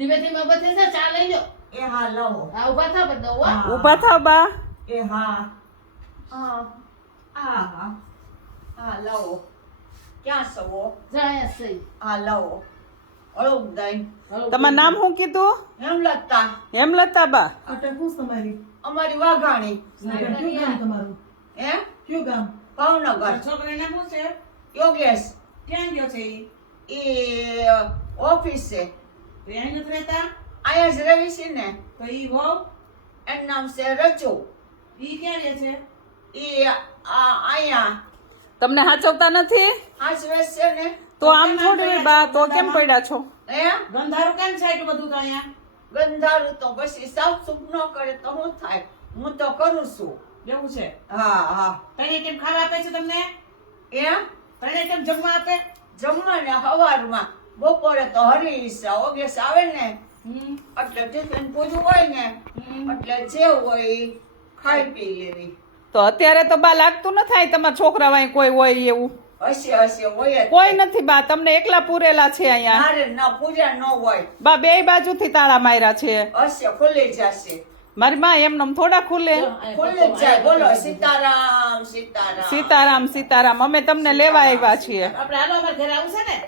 ધીમે ધીમે બધી છે ચા લઈ લો. એ હા લઉં. હા ઉભા થા બધા હો. ઊભા થાવ બા. એ હા હા હા હા હા લઉં. ક્યાં સવો? જાય સહી. હા લઉં. અળું દઈ. તમારું નામ શું કીધું? હેમલતા. હેમલતા બા. અટક હું તમારી અમારી વાઘાણી. કયું ગામ તમારું? હે કયું ગામ? ભાવનગર. છોકરાને શું છે? યોગેશ. ક્યાં ગયો છે ઈ? એ ઓફિસ છે. તો અહીં નથી રહેતા? અહીંયા જ રહી છે ને. તો ઈ વહુ? એનું નામ છે રચુ. ઈ ક્યાં રહે છે? એ અહીંયા તમને હાચવતા નથી? આસવેસ છે ને. તો આમ થોડી બા, તો કેમ પડ્યા છો? હે ગંધારું કેમ છે એટલું બધું તો અહીંયા? ગંધારું તો પછી સાફ સૂફ ન કરે તો શું થાય? હું તો કરું છું. એવું છે? હા હા. તને કેમ ખાવા આપે છે તમને? એ તને કેમ જમવા આપે? જમવાને હવારમાં બપોરે તો હરીસા ઓગેસ આવે ને એટલે ટિફિન પૂરું હોય ને એટલે જે હોય ઈ ખાઈ પી લેવી. તો અત્યારે તો બા લાગતું ન થાય તમારા છોકરા વાંહે કોઈ હોય એવું? હશે હશે હોય જ. કોઈ નથી બા, તમને એકલા પૂરેલા છે અહીંયા. મારે ના પૂજા ન હોય. બા બે બાજુથી તાળા માર્યા છે. હશે ખુલી જશે. મારી માં એમનેમ થોડા ખુલે. ખુલી જ જાય. બોલો સીતારામ સીતારામ. સીતારામ સીતારામ. અમે તમને લેવા આવ્યા છીએ. આપણે હાલો અમારે ઘરે આવું છે ને?